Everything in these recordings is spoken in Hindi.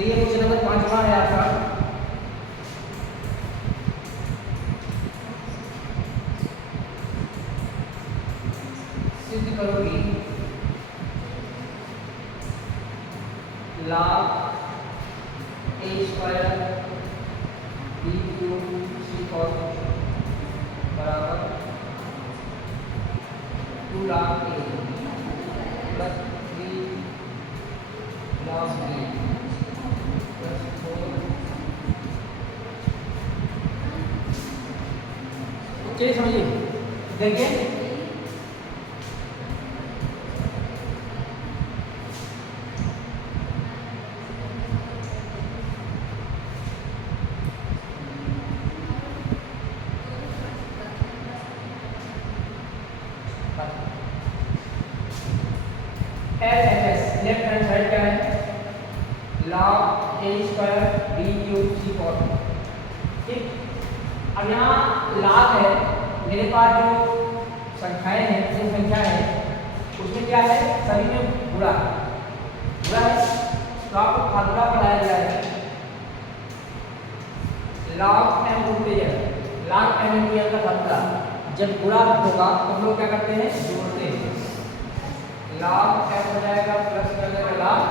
तो ये क्वेश्चन नंबर 5वां है आपका। सिद्ध करोगी log a square b cube c cos बराबर 2 log a plus 3 log b plus 4। चलिए समझिए, देखिए LHS लेफ्ट हैंड साइड क्या है, log a square b cube c cos। ठीक, अब यहाँ log है, मेरे पास जो संख्याएं हैं, जो संख्या है उसमें क्या है, सभी में गुणा है। तो आपको फार्मूला पढ़ाया गया है log m गुणित log m इंटू का फार्मूला, जब गुणा होगा तो हम लोग क्या करते हैं, जोड़ते हैं। log m हो जाएगा प्लस कर देगा log,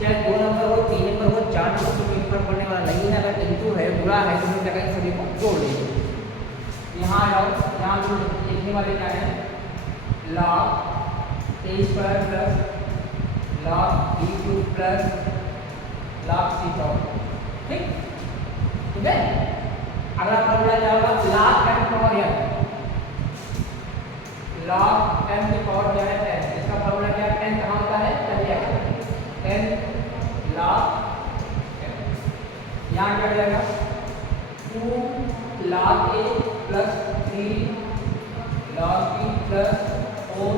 चाहे 2 नंबर हो, 3 नंबर हो, 4 नंबर को कोई फर्क पड़ने वाला नहीं है। अगर इंटू है, गुणा है, तो हम क्या करेंगे, सभी को जोड़ लेंगे। यहाँ आओ, यहाँ जोड़ लिखने वाले क्या है, log a square plus log b cube plus log c cos। ठीक है, अगला फॉर्मूला क्या होगा, log m power n, log m की पावर क्या है, n। इसका फॉर्मूला क्या है, n कहाँ होता है, पहले n log m। यहाँ क्या जाएगा, 2 log a plus 3 log b plus 4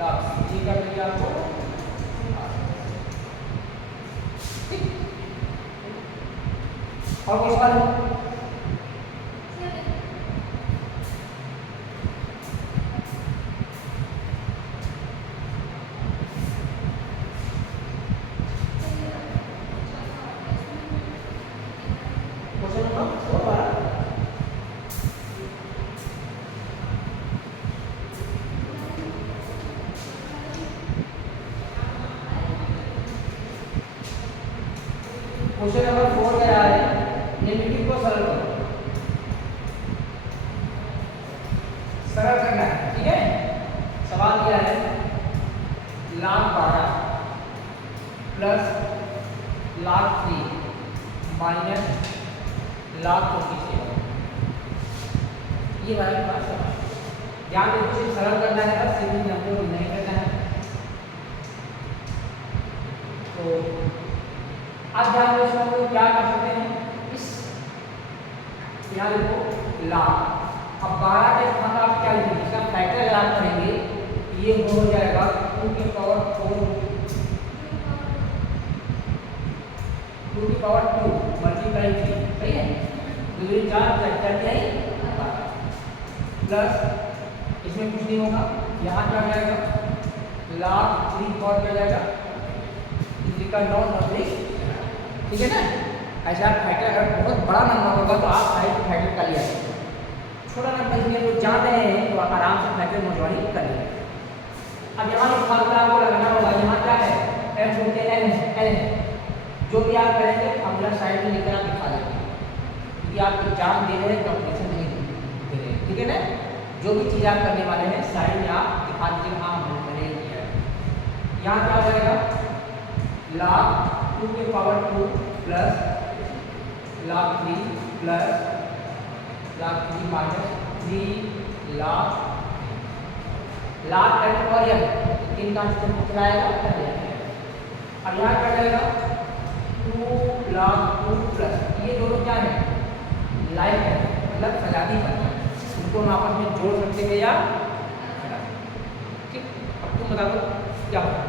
log c। ये कर देंगे आपको। ठीक, और कुछ सवाल है? क्वेश्चन नंबर 4 कह रहा है, निम्नलिखित को सरल करो। सरल करना है, ठीक है। सवाल क्या है, log 12 plus log 3 minus log 47। ये हमारे पास है, ध्यान दें, कुछ सरल करना है, बस सीधी हमको नहीं करना है। तो अब ध्यान दो, इसमें हम क्या कर सकते हैं, इस यहाँ देखो log, अब 12 के स्थान पर आप क्या लिखेंगे, इसका फैक्टर अगर आप करेंगे, ये हो जाएगा 2 की पावर 4 2 की पावर 2 मल्टीप्लाई 3। सही है, 2 4 क्या है, प्लस इसमें कुछ नहीं होगा, यहाँ क्या जाएगा, log 3 की पावर क्या जाएगा, इसका नॉन नंबरिंग। ठीक है ना, ऐसा आप फैक्टर, अगर बहुत बड़ा नंबर होगा तो आप साइड फैक्टर कर लिया, छोटा नंबर इसलिए तो जान रहे हैं तो आप आराम से फैक्टर मजवारी कर लेंगे। अब यहाँ एक फार्मूला आपको लगाना होगा, यहाँ क्या है, f गुणित n है, जो भी आप करेंगे फार्मूला साइड में लिखकर आप दिखा देंगे, क्योंकि आप एग्जाम दे रहे हैं, कंपटीशन नहीं दे रहे हैं। ठीक है ना, जो भी चीज़ आप करने वाले हैं साइड में आप दिखा दीजिए, हाँ मैंने किया है। यहाँ क्या हो जाएगा, log 2 की power 2 plus log 3 plus log 3 minus 3 log n और n, तीन का चलाएगा कर दिया। अब यहाँ क्या जाएगा, 2 log 2 प्लस, ये दोनों क्या है, लाइन है, मतलब सजाती पर, उनको हम आपस में जोड़ सकते हैं या। ठीक, अब तुम बता दो क्या होगा,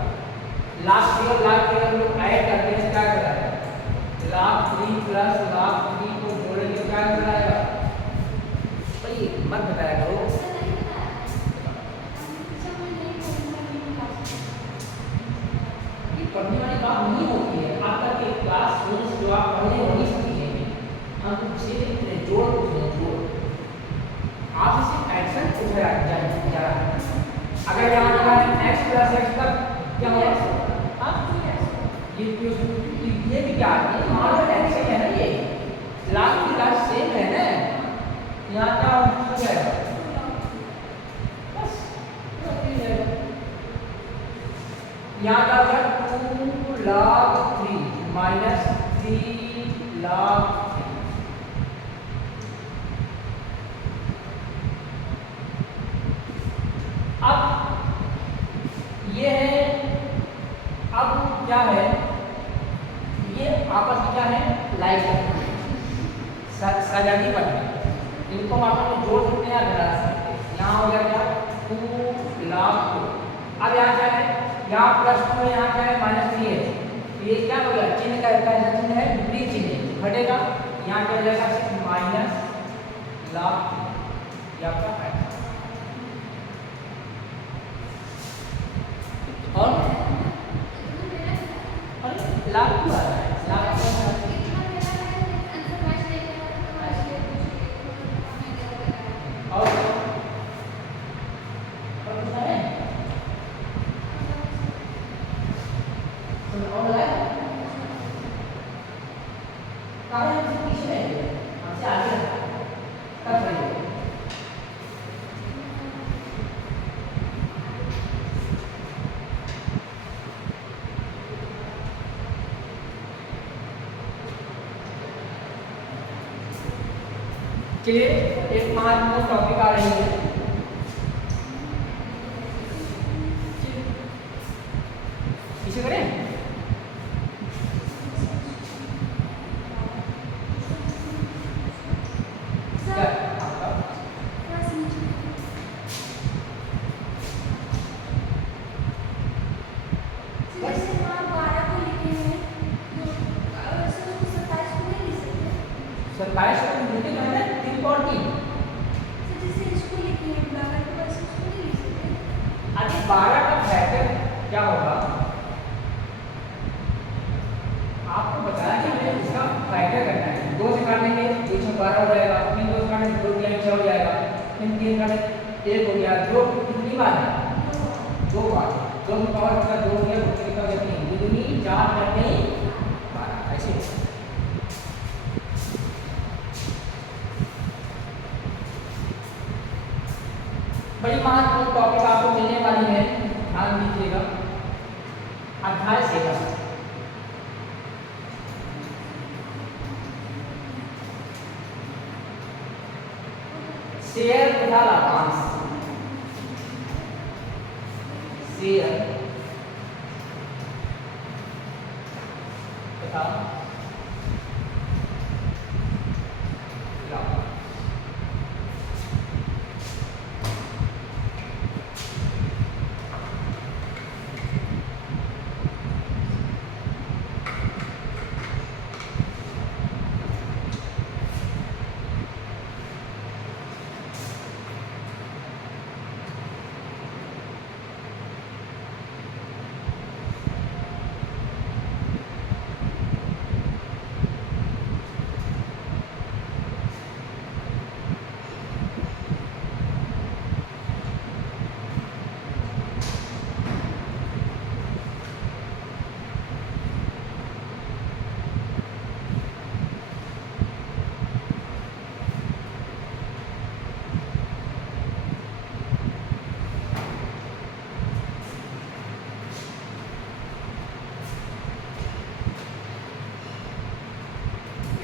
log 3 और log 3 हम लोग ऐड करते हैं, क्या कर रहा है, log 3 प्लस log 3 को जोड़ेंगे, क्या कराएगा भाई, मत बताया करो। पढ़ने वाली बात नहीं होती है। आपका के क्लास जो आप पढ़ने वही सीखेंगे। हम कुछ जोड़ पूछ रहे हैं, जोड़ आप इसे एक्शन पूछ रहा है। अगर यहाँ लगा है x प्लस एक्स का क्या होगा? आप ये भी क्या है? मान लो x है ना, ये लाख की लाख सेम है ना, यहाँ क्या हो जाएगा? बस यहाँ क्या होगा? 2 log 3 माइनस 3 log 3। अब ये है, अब क्या है, ये आपस में क्या है? लाइक सजाती पढ़ने, इनको हम आपस में जोड़ सकते हैं या घटा सकते हैं। यहाँ हो गया क्या? 2 log 2। अब यहाँ क्या है? यहाँ प्लस 2 है, यहाँ क्या है? माइनस 3 है। ये क्या हो गया? चिन्ह का ऐसा चिन्ह है, विपरीत चिन्ह घटेगा। यहाँ क्या हो जाएगा? Minus log 3। ये आपका है। और लाख टू आ रहा है, लाख और पूछना है और है कहाँ है? पीछे है, हमसे आगे कब करेंगे? चलिए एक महत्वपूर्ण टॉपिक आ रही है, इसे करें। आपको बताया कि हमें इसका फायदा करना है। 2 से काटेंगे 2 से 12 हो जाएगा, फिर 2 से काटेंगे 2 से 6 हो जाएगा, फिर 3 काटेंगे 1 हो गया। जो कितनी बार है? 2 बार। 2 की पावर का 2 हो गया, कितनी का कितनी? दुगनी 4 करते 12 ऐसे। बड़ी महत्वपूर्ण टॉपिक आपको मिलने वाली है, ध्यान दीजिएगा। अध्याय 7 शेयर तथा लाभांश। शेयर तथा लाभांश।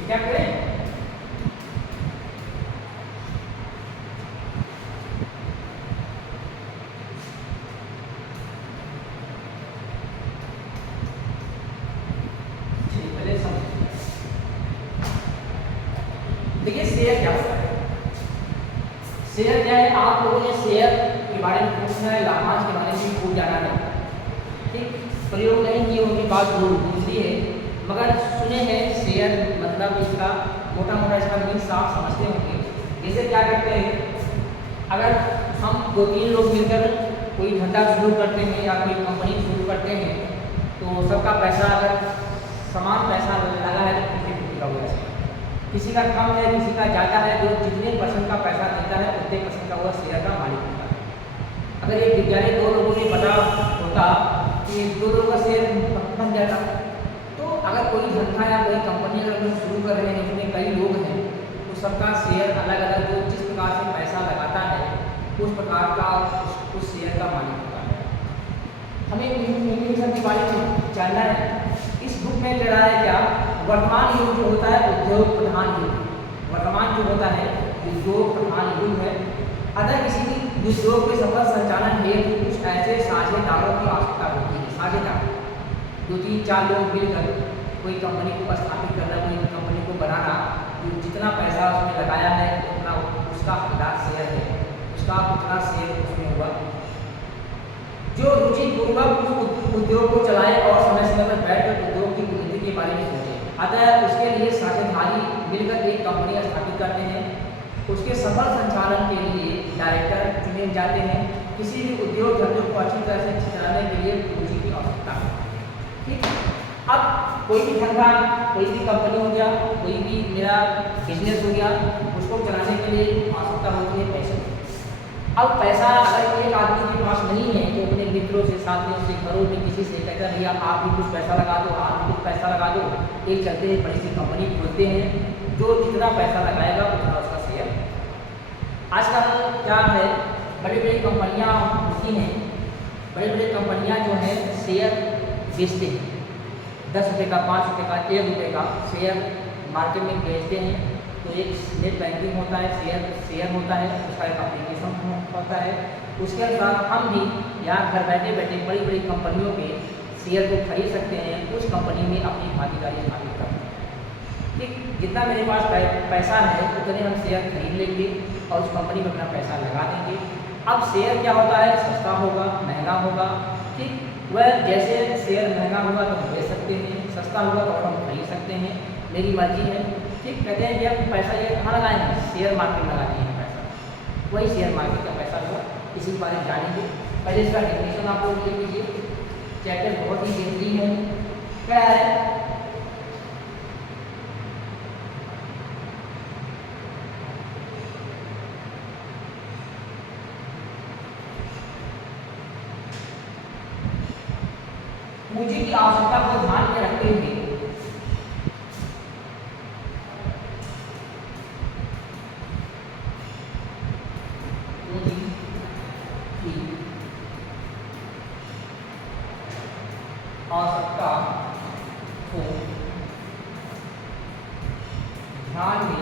क्या करें? देखिए शेयर क्या होता है। शेयर क्या है? आप लोगों ने शेयर के बारे में पूछना है, लाभांश के बारे में भी खूब जाना है। ठीक, प्रयोग नहीं किए होंगे, बात जरूर दूसरी है, मगर सुने हैं शेयर मतलब इसका मोटा मोटा इसका मीनिंग साफ समझते होंगे। जैसे क्या करते हैं, अगर हम 2-3 लोग मिलकर कोई धंधा शुरू करते हैं या कोई कंपनी शुरू करते हैं, तो सब किसी का कम है, किसी का ज़्यादा है, जो जितने परसेंट का पैसा देता है उतने परसेंट का वह शेयर का मालिक होता है। अगर ये विज्ञानी दो लोगों में पता होता कि दो लोगों का शेयर बन जाता, तो अगर कोई धंधा या कोई कंपनी अगर कोई शुरू कर रहे हैं जिसमें कई लोग हैं, तो सबका शेयर अलग अलग, जो जिस प्रकार से पैसा लगाता है उस प्रकार का उस शेयर का मालिक होता है। हमें इन्फ्लेशन के बारे में जानना है। इस बुक में कह रहा है क्या, वर्तमान युग जो होता है उद्योग प्रधान युग, वर्तमान जो होता है उद्योग प्रधान युग है। अतः किसी भी उद्योग के सफल संचालन हेतु कुछ ऐसे साझेदारों की आवश्यकता होती है। साझेदार 2-3-4 लोग मिलकर कोई कंपनी को स्थापित करना, कोई कंपनी को बनाना, जितना पैसा उसमें लगाया है उतना उसका हकदार शेयर है, उसका उतना शेयर उसमें हुआ। जो रुचि पूर्वक उस उद्योग को चलाए और समय समय पर बैठकर उद्योग की उन्नति के बारे में सोचे। अतः उसके लिए साझेदारी मिलकर एक कंपनी स्थापित करते हैं। उसके सफल संचालन के लिए डायरेक्टर चुने जाते हैं। किसी भी उद्योग धंधे को अच्छी तरह से चलाने के लिए पूंजी की आवश्यकता है। ठीक, अब कोई भी धंधा, कोई भी कंपनी हो गया, कोई भी मेरा बिजनेस हो गया, उसको चलाने के लिए आवश्यकता होती है पैसे। अब पैसा अगर एक आदमी के पास नहीं है तो अपने मित्रों से, साथियों से, घरों में किसी से कहकर भैया आप भी कुछ पैसा लगा दो, आप भी कुछ पैसा लगा दो, एक चलते हैं बड़ी सी कंपनी खोलते हैं, जो जितना पैसा लगाएगा उतना उसका शेयर। आजकल क्या है, बड़ी बड़ी कंपनियां होती हैं, बड़ी बड़ी कंपनियां जो हैं शेयर बेचते हैं, 10 रुपये का, 5 रुपये का, 1 रुपये का शेयर मार्केट में बेचते हैं। तो एक नेट बैंकिंग होता है, शेयर होता है, उसका एक एप्लीकेशन होता है। उसके अनुसार हम भी यहाँ घर बैठे बैठे बड़ी बड़ी कंपनियों के शेयर को खरीद सकते हैं, उस कंपनी में अपनी भागीदारी स्थापित कर सकते हैं। ठीक, जितना मेरे पास पैसा है उतने हम शेयर खरीद लेंगे और उस कंपनी में अपना पैसा लगा देंगे। अब शेयर क्या होता है, सस्ता होगा, महंगा होगा। ठीक, वह जैसे शेयर महंगा होगा तो हम बेच सकते हैं, सस्ता होगा तो हम खरीद सकते हैं, मेरी मर्जी है। ठीक, कहते हैं कि हम पैसा ये कहाँ लगाएंगे, शेयर मार्केट लगाते हैं पैसा, वही शेयर मार्केट का पैसा होगा। इसी के बारे में जानेंगे। पहले इसका डेफिनेशन आप लोग लिख लीजिए, चैप्टर बहुत ही बेहतरीन है। क्या है, पूंजी की आवश्यकता को ध्यान में रखते हुए पूंजी की आवश्यकता को ध्यान में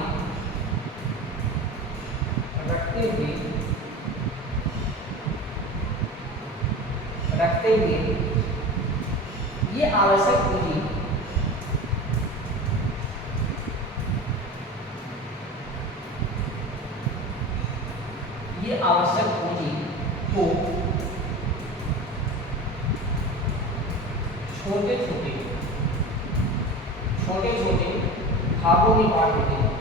रखते हुए ये आवश्यक पूंजी को छोटे छोटे भागों में बांट देते हैं।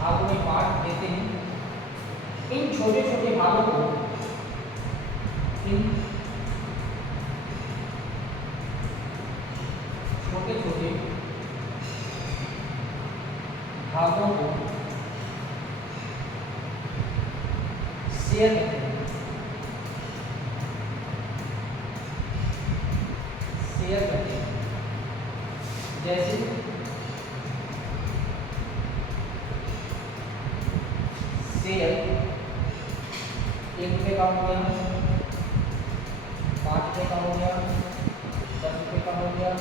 भागों में बांट देते हैं। इन छोटे छोटे भागों को शेयर कहते हैं। शेयर कहते हैं। जैसे शेयर 1 रुपये का हो गया, 5 रुपये का हो गया, 10 रुपये का हो गया,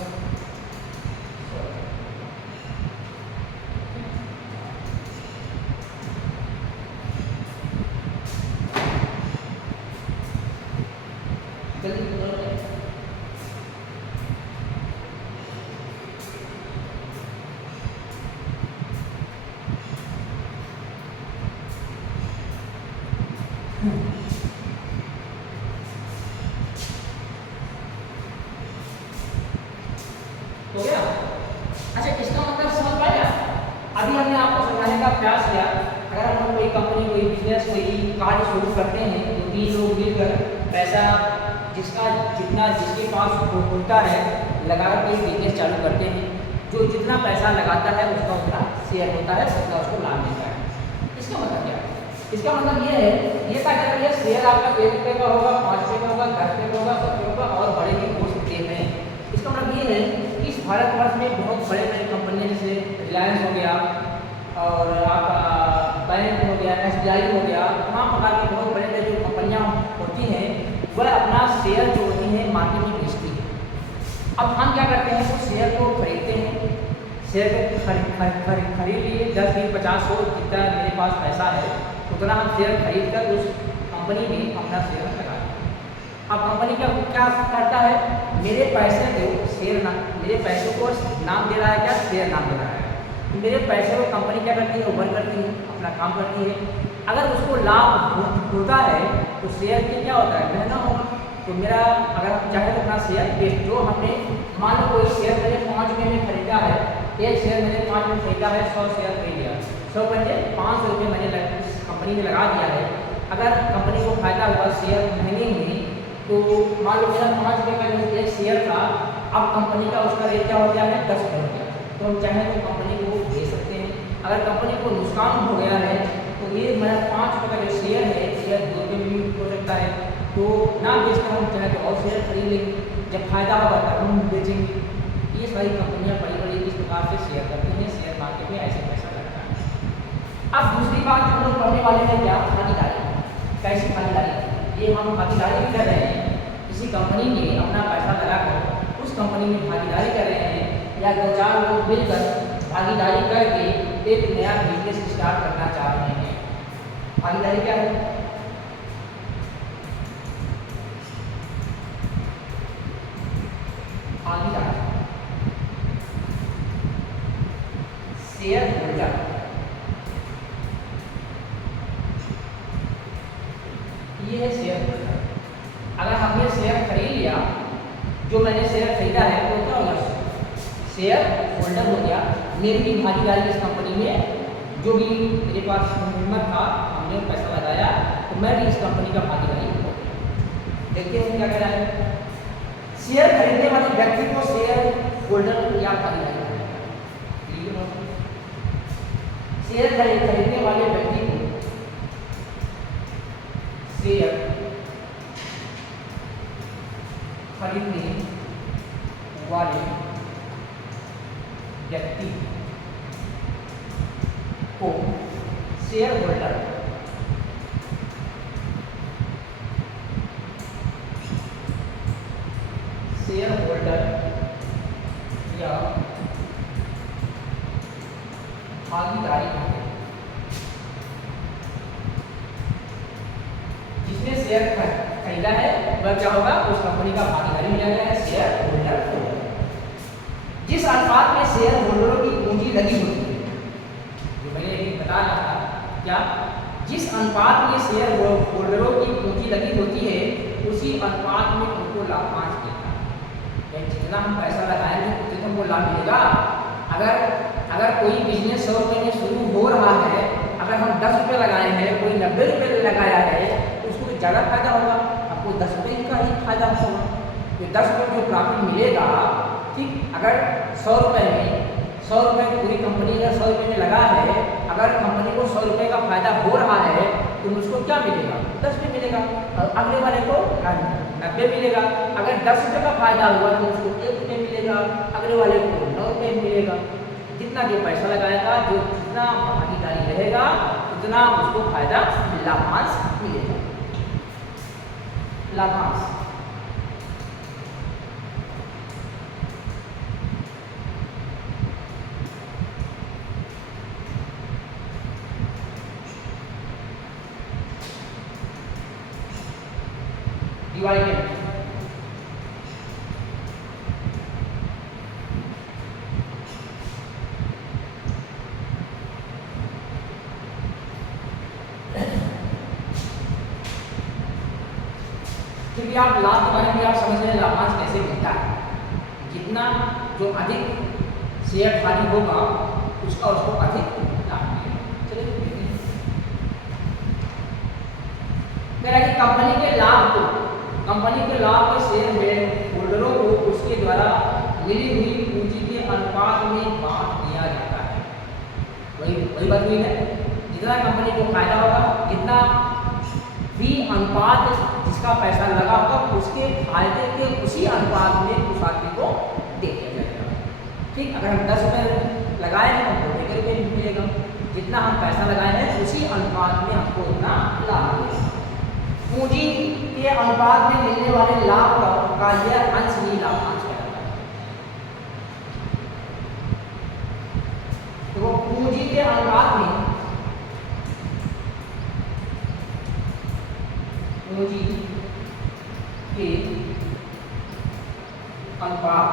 हो गया। अच्छा, इसका मतलब समझ पाया? अभी हमने आपको समझाने का प्रयास किया। अगर हम कोई कंपनी, कोई बिजनेस, कोई कार्य शुरू करते हैं तो 3 लोग मिलकर पैसा जिसका जितना जिसके पास होता है लगा के बिजनेस चालू करते हैं, जो जितना पैसा लगाता है उसका उतना शेयर होता है, उसका उसको लाभ मिलता है। इसका मतलब क्या है? इसका मतलब ये है, ये क्या कहता है, शेयर आपका 1 रुपये का होगा, 5 रुपये का होगा, 10 रुपये का होगा, 10 रुपये का और बड़े भी हो सकते हैं। इसका मतलब ये है कि इस भारतवर्ष में बहुत बड़े बड़े कंपनियाँ जैसे रिलायंस हो गया और आपका बैंक हो गया, SBI हो गया, तमाम प्रकार की बहुत बड़े बड़े जो कंपनियाँ होती हैं वह अपना शेयर जो होती हैं मार्केट में बेचती है। अब हम क्या करते हैं, वो शेयर को खरीदते हैं, शेयर को खरीद लिए 10, 20, 50, 100 जितना मेरे पास पैसा है उतना हम शेयर खरीद कर उस कंपनी में अपना शेयर लगाते हैं। अब कंपनी क्या करता है, मेरे पैसे को शेयर ना, मेरे पैसों को नाम दे रहा है, क्या शेयर नाम दे रहा है। मेरे पैसे को कंपनी क्या करती है, ओवर करती है, अपना काम करती है। अगर उसको लाभ होता है तो शेयर के क्या होता है, महंगा होगा। तो मेरा अगर हम चाहे तो अपना शेयर बेच, जो हमने मान लो कोई शेयर मैंने 5 रुपये में खरीदा है, एक शेयर मैंने 5 में खरीदा है, 100 शेयर खरीद लिया, 100 बचे 500 रुपये मैंने कंपनी में लगा दिया है। अगर कंपनी को फायदा हुआ, शेयर महंगे हुए, तो मान लो मेरा 5 रुपये का जो एक शेयर था, अब कंपनी का उसका रेट क्या हो गया है, 10 रुपये हो गया। तो हम चाहें तो कंपनी को दे सकते हैं। अगर कंपनी को नुकसान हो गया है तो ये मेरा 5 रुपये का जो शेयर है, शेयर 2 रुपये में भी हो सकता है, तो ना बेचकर हम चाहें तो और शेयर खरीद लेंगे, जब फायदा होगा तब हम बेचेंगे। ये सारी कंपनियां बड़ी बड़ी इस प्रकार से शेयर करती हैं, शेयर मार्केट में ऐसे पैसा लगता है। अब दूसरी बात हम लोग पढ़ने वाले हैं क्या, भागीदारी। कैसी भागीदारी, ये हम भागीदारी भी कर रहे हैं, किसी कंपनी में अपना पैसा लगाकर उस कंपनी में भागीदारी कर रहे हैं, या 2-4 लोग मिलकर भागीदारी करके एक नया बिजनेस स्टार्ट करना चाह रहे हैं। भागीदारी क्या है, भागीदार, शेयर होल्डर, ये है शेयर होल्डर। अगर हमने शेयर खरीद लिया, जो मैंने शेयर खरीदा है वो क्या होगा, शेयर होल्डर हो गया। मेरी भी भागीदारी इस कंपनी में, जो भी मेरे पास हिम्मत था, हमने पैसा लगाया, तो मैं भी इस कंपनी का भागीदारी हो गया। देखते हैं क्या कह रहा है, शेयर खरीदने वाले व्यक्ति को शेयर होल्डर या भागीदारी, शेयर खरीदने वाले व्यक्ति को शेयर खरीदने वाले व्यक्ति को शेयर होल्डर या भागीदारी कहते हैं। जिसने शेयर खरीदा है वह क्या होगा, उस कंपनी का भागीदारी मिला गया है, शेयर होल्डर होगा। जिस अनुपात में शेयर होल्डरों की पूंजी लगी होती है, जो मैंने अभी बता रहा था, क्या जिस अनुपात में शेयर होल्डरों की पूंजी लगी होती है उसी अनुपात में उनको लाभांश मिलता है। जितना हम पैसा लगाएंगे उतना हमको लाभ मिलेगा। अगर कोई बिजनेस 100 रुपये में शुरू हो रहा है, अगर हम 10 रुपये लगाए हैं, कोई 90 रुपये लगाया है, तो उसको ज़्यादा फायदा होगा, आपको 10 रुपये का ही फायदा होगा। तो 10 रुपये जो प्रॉफिट मिलेगा, ठीक, अगर 100 रुपये में 100 रुपये पूरी कंपनी अगर 100 रुपये में लगा है, अगर कंपनी को 100 रुपये का फायदा हो रहा है तो उसको क्या मिलेगा, 10 रुपये मिलेगा, और अगले वाले को 90 मिलेगा। अगर 10 रुपये का फायदा हुआ तो उसको 1 रुपये मिलेगा, अगले वाले को 9 रुपये मिलेगा। जितना जो पैसा लगाएगा, जो जितना भागीदारी रहेगा, उतना उसको फायदा लाभांश मिलेगा। लाभांश डिवाइडेंड, क्योंकि आप लाभ के बारे में आप समझ रहे हैं लाभांश कैसे मिलता है। जितना जो अधिक शेयरधारी होगा उसको अधिक लाभ मिलेगा। चलिए कह रहा है कि कंपनी के लाभ को कंपनी के लाभ के शेयर होल्डरों को उसके द्वारा मिली हुई पूंजी के अनुपात में बांट दिया जाता है। वही बात हुई है, जितना कंपनी को फायदा होगा, जितना भी अनुपात जिसका पैसा लगा होगा, उसके फायदे के उसी अनुपात में उस आदमी को दे दिया जाएगा। ठीक, अगर हम 10 रुपये लगाए हैं तो हमको 1 रुपये मिलेगा, जितना हम पैसा लगाए हैं उसी अनुपात में हमको उतना लाभ मिलेगा। पूंजी के अनुपात में मिलने वाले लाभ का यह अंश ही लाभांश कहलाता है। तो पूंजी के अनुपात में पूंजी के अनुपात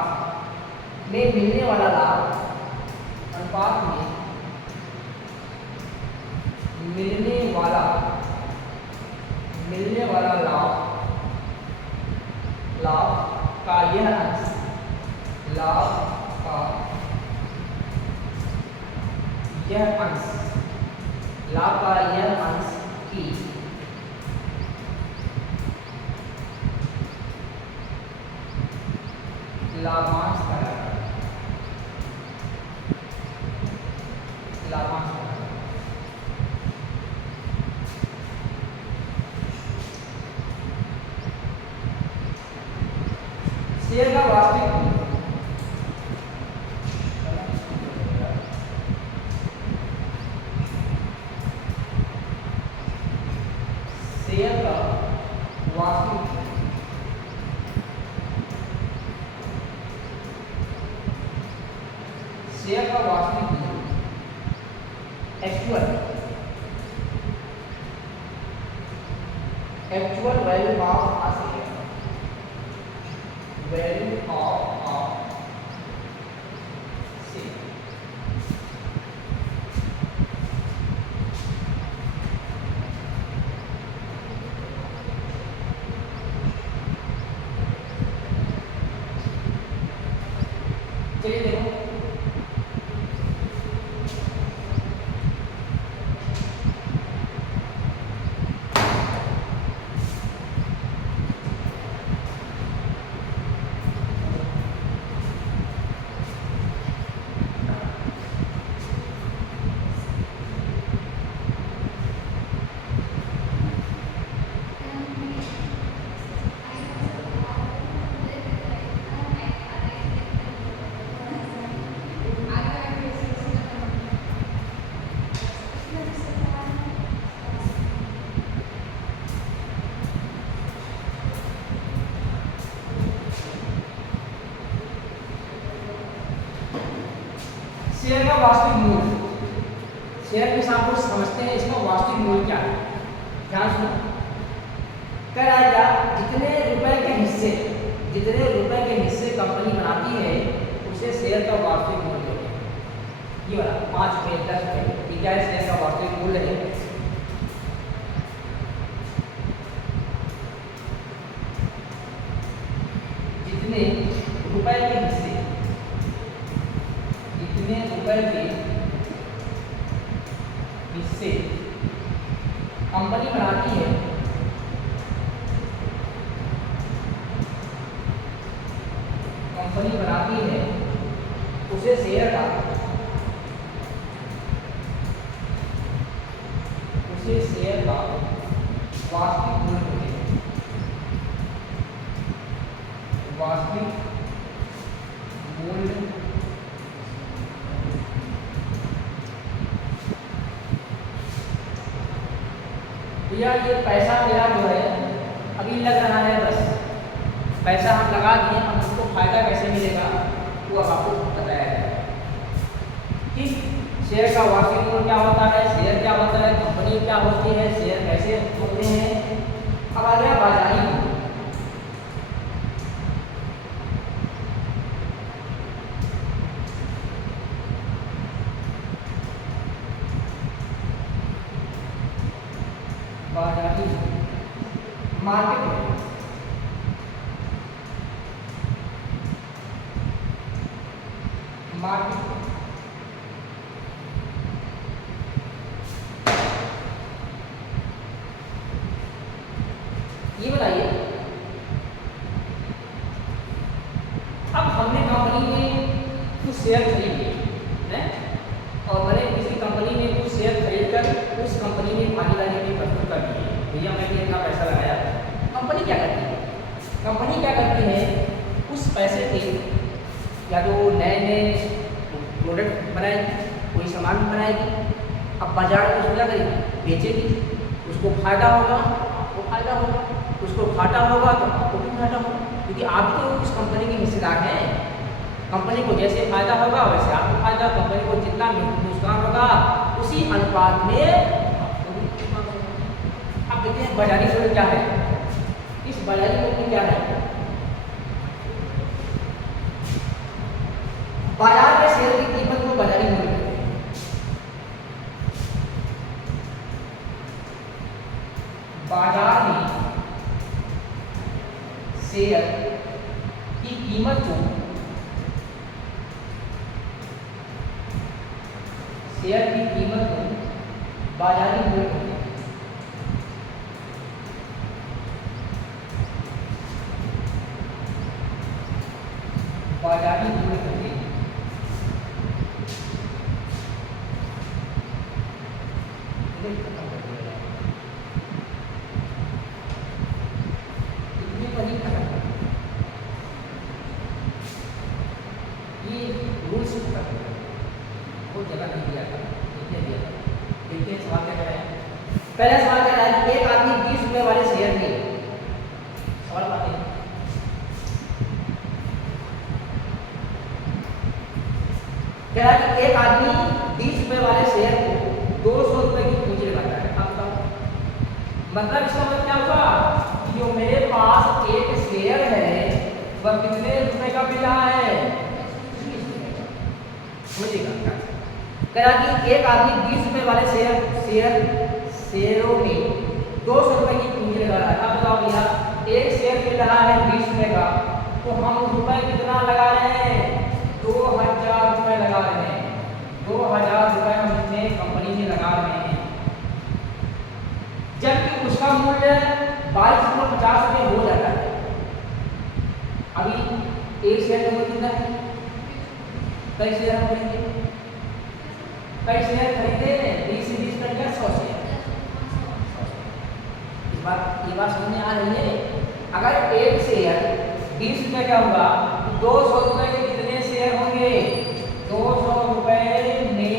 में मिलने वाला लाभ, अनुपात में मिलने वाला लाभ का यह अंश, लाभ का यह अंश की लाभांश कहलाता है। लाभांश शेयर का वास्तविक मूल्य, शेयर का वास्तविक मूल्य actual value of a share, value of share. चलिए देखो, शेयर का वास्तविक मूल्य, शेयर के साथ को समझते हैं, इसका वास्तविक मूल्य क्या है। ध्यान सुनो, कह रहा है क्या, जितने रुपए के हिस्से कंपनी बनाती है उसे शेयर का वास्तविक मूल्य है। ये वाला 5 रुपये 10 रुपये, ये क्या है, शेयर का वास्तविक मूल्य है। जितने रुपए के हिस्से कंपनी बनाती है उसे शेयर का वास्तविक मूल्य है। वास्तविक मूल्य या ये पैसा मेरा जो है अभी लग रहा है, बस पैसा हम लगा दिए, हम उसको फायदा कैसे मिलेगा वो अब आपको बताया जाएगा। ठीक, शेयर का वार्षिक मूल्य क्या होता है, शेयर क्या होता है, कंपनी क्या होती है, शेयर कैसे होते हैं। अब आ गया बाजारी मूल्य। बाजारी मार्केट में ये बताइए शेयर खरीद लिए हैं और मैंने किसी कंपनी में कुछ शेयर खरीद कर उस कंपनी में भागीदारी में प्रस्तुत कर दी है। भैया मैंने इतना पैसा लगाया। कंपनी क्या करती है? कंपनी क्या करती है, उस पैसे के या तो नए नए प्रोडक्ट बनाएगी, कोई सामान बनाएगी, अब बाजार में उसको क्या करेगी, बेचेगी, उसको फायदा होगा, आपको फायदा होगा, उसको घाटा होगा तो आपको भी घाटा होगा, क्योंकि आप तो उस कंपनी के हिस्सेदार हैं। कंपनी को जैसे फायदा होगा वैसे आपको फायदा, कंपनी को जितना नुकसान होगा उसी अनुपात में आपको भी नुकसान होगा। अब देखते हैं बाजारी मूल्य क्या है। इस बाजारी मूल्य क्या है? बाजार में शेयर की कीमत को बाजारी मूल्य कहते हैं। बाजार में शेयर की कीमत को बाजारी मूल्य कहते हैं। बाजारी मूल्य कहते हैं। पहला सवाल कह रहा है कि एक आदमी 20 रुपए वाले शेयर लिए। सवाल बातें कह रहा है कि एक आदमी 20 रुपए वाले शेयर को 200 रुपए की पूंजी लगाता है। अब बताओ मतलब इसका मतलब क्या होगा कि जो मेरे पास एक शेयर है वह कितने रुपए का मिल रहा है? समझिएगा। कह रहा कि एक आदमी 20 रुपए वाले शेयरों में 200 रुपए की पूंजी लगा रहा है। अब बताओ भैया एक शेयर मिल रहा है 20 रुपए का, तो हम रुपए कितना लगा रहे हैं? 2000 रुपए लगा रहे हैं। 2000 रुपए हम इसमें कंपनी में लगा रहे हैं, जबकि उसका मूल्य 22.50 रुपए हो जाता है। अभी एक शेयर का मूल्य कितना है? कई शेयर हम खरीदे? कई शेयर खरीदे? 20 से 20 कर 100 शेयर। ये बात समझ में आ रही है? अगर एक शेयर 20 रुपए का होगा तो 200 रुपए के कितने शेयर होंगे? 200 रुपए में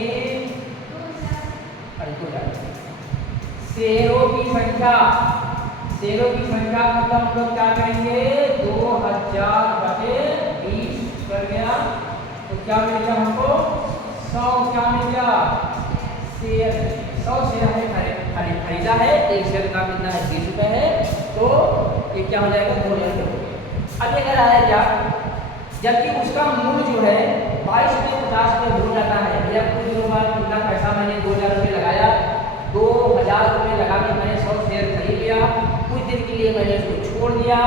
शेयरों की संख्या मतलब हम लोग क्या करेंगे? 2000 बटे 20 कर गया तो क्या मिल गया हमको? 100 क्या मिल गया? शेयर 100 शेयर हमें खरीदा है। एक शेयर का कितना है? 20 रुपए है, तो ये क्या हो जाएगा? 2000 रुपये। अब ये कह रहा है क्या, जबकि उसका मूल्य जो है 22.50 रुपये हो जाता है। भैया कुछ दिनों बाद कितना पैसा मैंने 2000 रुपये लगाया, 2000 रुपये लगा के मैंने 100 शेयर खरीद लिया, कुछ दिन के लिए मैंने उसको छोड़ दिया,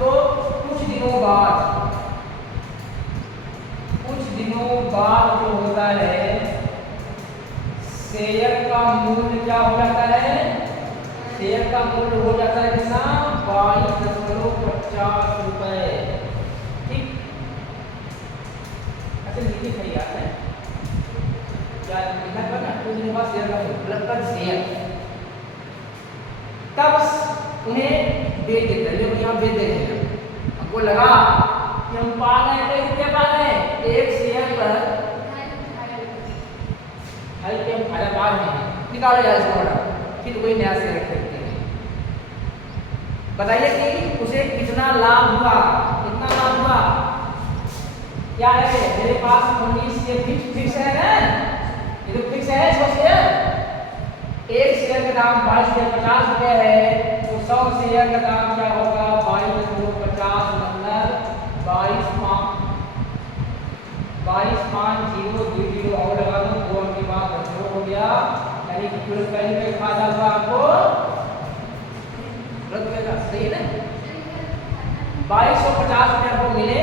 तो कुछ दिनों बाद जो होता है शेयर का मूल्य क्या हो जाता है? शेयर का मूल्य हो जाता है कितना? 22.50 रुपए। ठीक। अच्छा नीचे खड़ी आता है क्या लिखा था ना? कुछ दिन बाद शेयर का मूल्य शेयर तब उन्हें बेच देते हैं। जो यहाँ बेच देते हैं, हमको लगा कि हम पा गए, कई रुपये पा गए, एक शेयर पर फायदा पा रहे हैं, निकालो यार इसको बड़ा, फिर वही नया शेयर खरीदते हैं। बताइए कि उसे कितना लाभ हुआ? कितना लाभ हुआ? क्या है? मेरे पास 19 ये फिक्स है ना, ये तो फिक्स है 100 शेयर। एक शेयर का दाम 22.50 रुपए है, तो 100 शेयर का दाम क्या होगा? 22.50 मतलब 22.50 और लगा दो, 2 अंक के बाद 0 हो गया, यानी कि पूरे पहले में फायदा हुआ आपको रद्द हो गया। सही है ना? 2250 रुपये आपको मिले,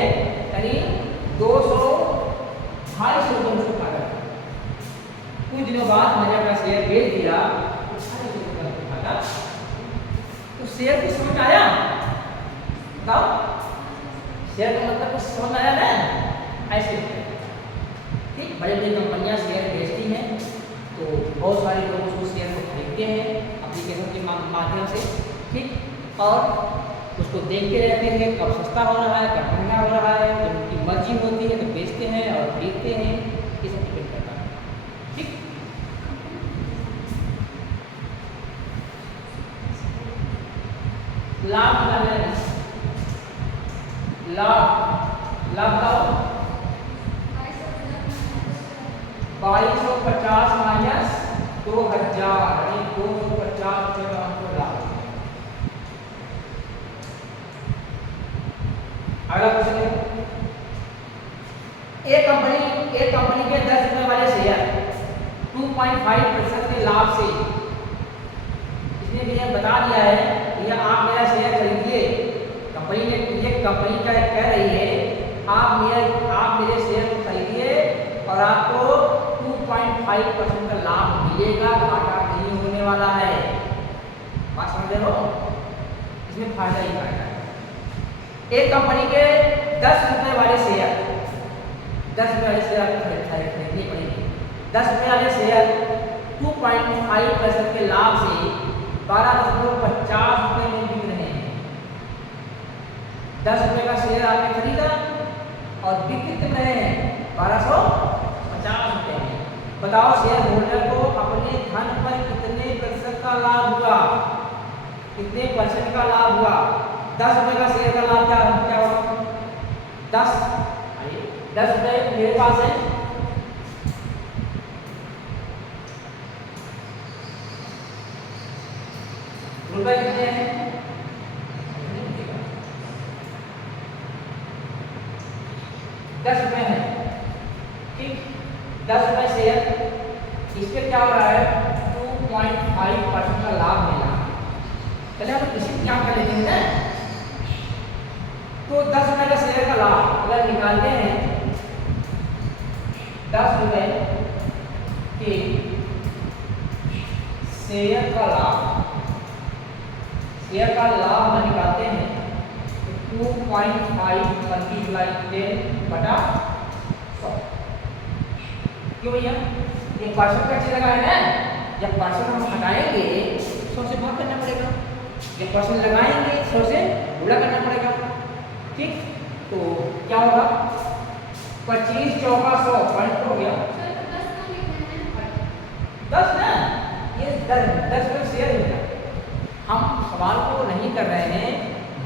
यानी 200-250 रुपये मुझको फायदा। कुछ दिनों बाद मैंने अपना शेयर बेच दिया, 250 रुपये फायदा। तो शेयर को समझ आया? बताओ शेयर का मतलब कुछ समझ आया ना? ऐसे बड़ी बड़ी कंपनियां शेयर बेचती हैं, तो बहुत सारे लोग उसको शेयर को खरीदते हैं एप्लीकेशन के माध्यम से, ठीक, और उसको देखते रहते हैं कब सस्ता हो रहा है कब महंगा हो रहा है, जब उनकी मर्जी होती है तो बेचते हैं और खरीदते हैं, ये सब डिपेंड करता है, ठीक। लाभ बताओ, लाभ लाभ बताओ, 2250 माइनस 2000 यानी 250 रुपये का हमको लाभ। अगला क्वेश्चन है, एक कंपनी के 10 रुपए वाले शेयर 2.5% के लाभ से, इसने भी यह बता दिया है भैया आप मेरा शेयर खरीदिए, कंपनी ने ये कंपनी का कह रही है आप मेरे शेयर को खरीदिए और आपको 2.5% का लाभ मिलेगा, घाटा नहीं होने वाला है। बात समझ रहे हो, इसमें फायदा ही फायदा है। एक कंपनी के 10 रुपए वाले शेयर, 10 रुपए वाले शेयर खरीदनी पड़ेगी, 10 रुपए वाले शेयर 2.5% के लाभ से 12.50 रुपए में बिक रहे हैं। 10 रुपए का शेयर आपने खरीदा और बिक कितने रहे हैं, 1250 रुपए में। बताओ शेयर होल्डर को अपने धन पर कितने प्रतिशत का लाभ हुआ, कितने परसेंट का लाभ हुआ। 10 रुपए का शेयर का लाभ क्या होगा, 10 रुपए मेरे पास है, रुपए कितने हैं, 10 रुपए है, ठीक। 10 रुपए शेयर, इस पे क्या हो रहा है, 2.5% का लाभ मिला। चलिए हम इसी क्या कर लेते हैं ना, तो 10 रुपए का शेयर का लाभ अगर निकालते हैं, 10 रुपए के शेयर का लाभ निकालते हैं तो 2.5 मल्टीप्लाई 10 बटा 100। क्यों भैया, ये परसेंट का चीज लगा है ना, जब परसेंट हम हटाएंगे 100 से भाग करना पड़ेगा, जब परसेंट लगाएंगे 100 से गुणा करना पड़ेगा, ठीक। तो क्या होगा, 25 चौका 100 पॉइंट हो गया 10 ना, ये 10 रुपये शेयर हो गया। हम सवाल को नहीं कर रहे हैं,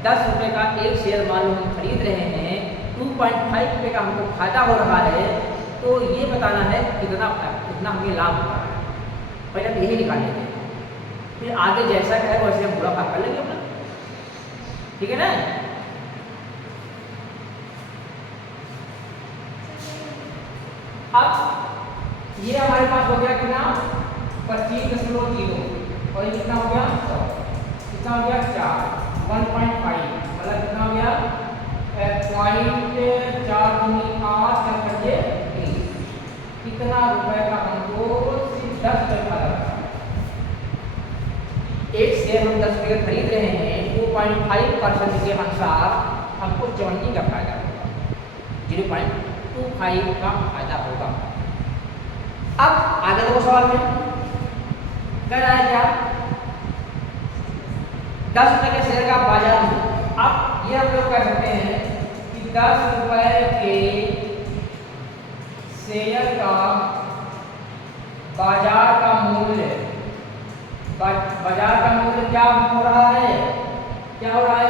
10 रुपये का एक शेयर मान लो हम खरीद रहे हैं, 2.5 रुपये का हमको फायदा हो रहा है, तो ये बताना है कितना हमें लाभ हो रहा है, पहले तो यही निकाल लेंगे, फिर आगे जैसा कहे वैसे हम बुरा भाग कर लेंगे अपना, ठीक है ना। अब ये हमारे पास हो गया कितना, 25.0 और ये कितना हो गया 100, कितना हो गया 4, 1.5 मतलब कितना हो गया 0.4 कितना रुपए का हमको सिर्फ 10 रुपए का लगा। एक शेयर हम 10 रुपए का खरीद रहे हैं, 2.5% के अनुसार हमको 70 का फायदा होगा, 0.25 का फायदा होगा। अब आगे देखो सवाल में कह रहा है क्या, 10 रुपए के शेयर का बाजार में, अब ये हम लोग कह सकते हैं कि 10 रुपए के शेयर का बाजार का मूल्य, बाजार का मूल्य क्या हो रहा है, क्या हो रहा है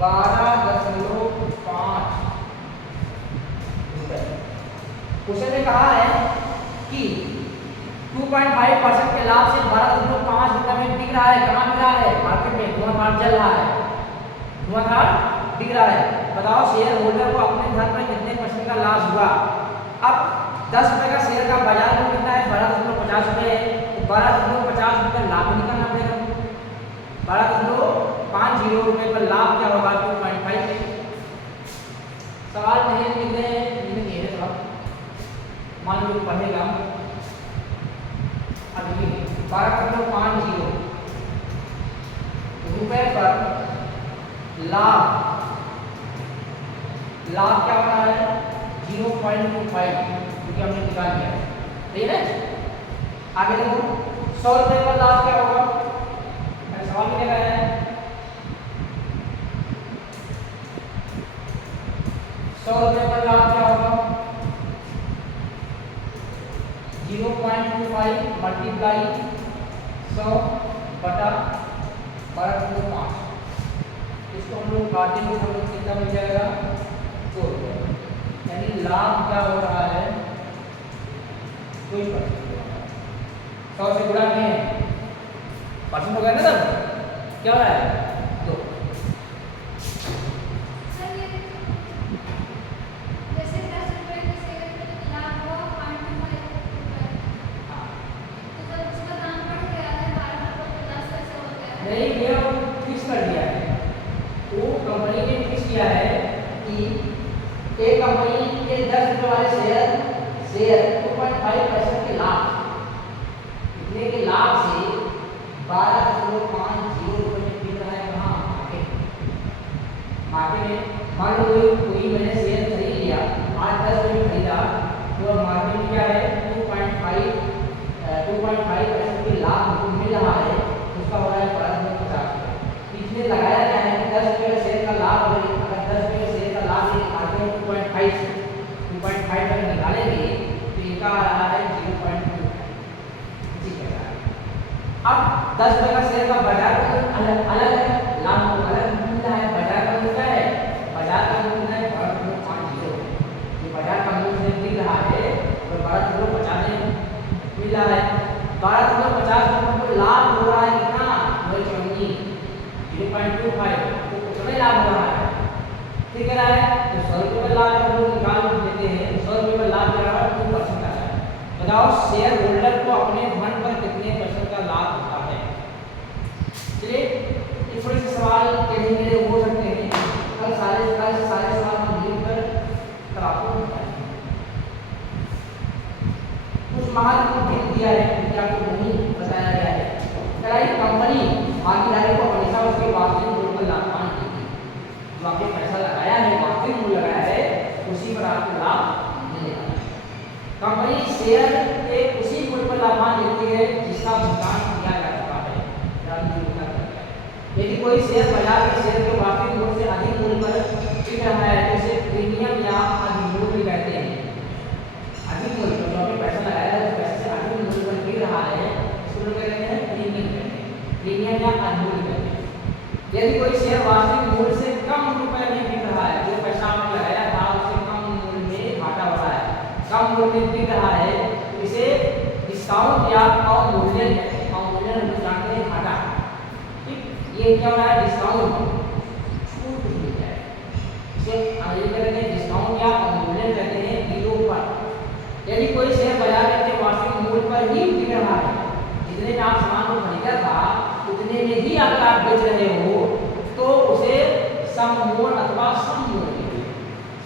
12.5 रुपए। क्वेश्चन में कहा है कि 2.5% के लाभ से 12.5 रुपए में बिक रहा है, कहाँ बिक रहा है, मार्केट में धुआंधार चल रहा है, धुआंधार बिक रहा है। बताओ शेयर होल्डर को अपने धन में कितने % का लाभ हुआ। अब 10 रुपए का शेयर का बाजार में कितना है, 12.50 रुपए है, 12.50 रुपए लाभ निकालना पड़ेगा, 12.50 रुपए पर लाभ क्या होगा 2.5। सवाल नहीं लिख रहे हैं, लिखेंगे ये सवाल, मान लो पढ़ेगा अभी 12.50 रुपए पर लाभ क्या हो रहा है 0.25 क्योंकि हमने निकाल लिया है, ठीक है। आगे देखो 100 रुपये का लाभ क्या होगा, मैंने सवाल में लगाया है 100 रुपये का लाभ क्या होगा 0.25 मल्टीप्लाई 100 बटा 12.5, इसको हम लोग काटेंगे तो हमें कितना मिल जाएगा 2 रुपये, यानी लाभ क्या हो रहा है 2%। 100 से गुणा किए परसेंट हो गया ना तब, क्या हो रहा है 2। नहीं ये फिक्स कर दिया है, वो कंपनी ने फिक्स किया है कि एक कंपनी के 10 रुपये वाले शेयर 2.5% के लाभ, इतने के लाभ से 12.50 रुपये में बिक रहा है कहाँ मार्केट में। मान लो कोई मैंने शेयर खरीद लिया आज 10 रुपये में खरीदा, तो मार्केट में क्या है 2.5% के लाभ हमको मिल रहा है, उसका हो रहा है 12.50 रुपये। इसमें लगाया क्या है कि 10 रुपये शेयर का लाभ, अगर 10 रुपये शेयर का लाभ निकालते हैं 2.5 से 2.5 तक निकालेंगे तो इनका आ रहा है 0.2। अब 10 रुपये का शेयर का बाजार का अलग अलग है, लाभ को अलग मिलता है। बाजार का मूल्य क्या है, बाजार का मूल्य है 12.50, ये बाजार का मूल्य मिल रहा है और 12.50 मिल रहा है। 12.50 को लाभ हो रहा है कितना 0.25, तो कितना लाभ हो रहा है, ठीक है। तो 100 रुपये का लाभ हम लोग निकाल देते हैं, 100 रुपये का लाभ क्या है 2% का है। बताओ शेयर होल्डर को अपने धन पर कितने % का लाभ होता है। चलिए ये थोड़े से सवाल कहीं मेरे हो सकते हैं, कल सारे सवाल हम मिलकर आपको बताएंगे। कुछ महत्वपूर्ण हित दिया है कि आपको नहीं बताया गया है। कराई कंपनी भागीदारी को हमेशा उसके वास्तविक मूल्य पर लाभवान देगी, जो आपने पैसा लगाया है वास्तविक मूल्य लगाया है उसी पर आपको लाभ मिलेगा। कंपनी शेयर के उसी मूल्य पर लाभांश देती है जिसका भुगतान किया जा चुका है। यदि कोई शेयर बाजार के शेयर के वास्तविक मूल्य से अधिक मूल्य पर बिक रहा है तो इसे प्रीमियम या अधिमूल्य कहते हैं। अधिक मूल्य जो आपने पैसा लगाया है उस पैसे से अधिक मूल्य पर बिक रहा है इसको लोग कहते हैं प्रीमियम कहते हैं, प्रीमियम या अधिमूल्य कहते हैं। यदि कोई शेयर वास्तविक मूल्य से कम रुपए में बिक रहा है, जो पैसा आपने लगाया था उससे कम मूल्य में घाटा हो रहा है, कम मूल्य में बिक रहा है, तो इसे डिस्काउंट या अवमूल्यन कहते हैं। अवमूल्यन हम जानते हैं घाटा, ठीक। ये क्या हो रहा है डिस्काउंट, छूट मिल जाए, इसे अंग्रेजी में कहते हैं डिस्काउंट या अवमूल्यन कहते हैं बिलों पर। यदि कोई शेयर बाजार के वास्तविक मूल्य पर ही बिक रहा है, जितने में आप सामान को खरीदा था उतने में ही अगर आप बेच रहे हो तो उसे सममूल्य अथवा सममूल्य,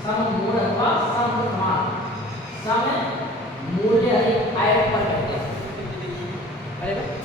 सममूल्य अथवा समसमान, सम मूल्य आय पर कहते हैं।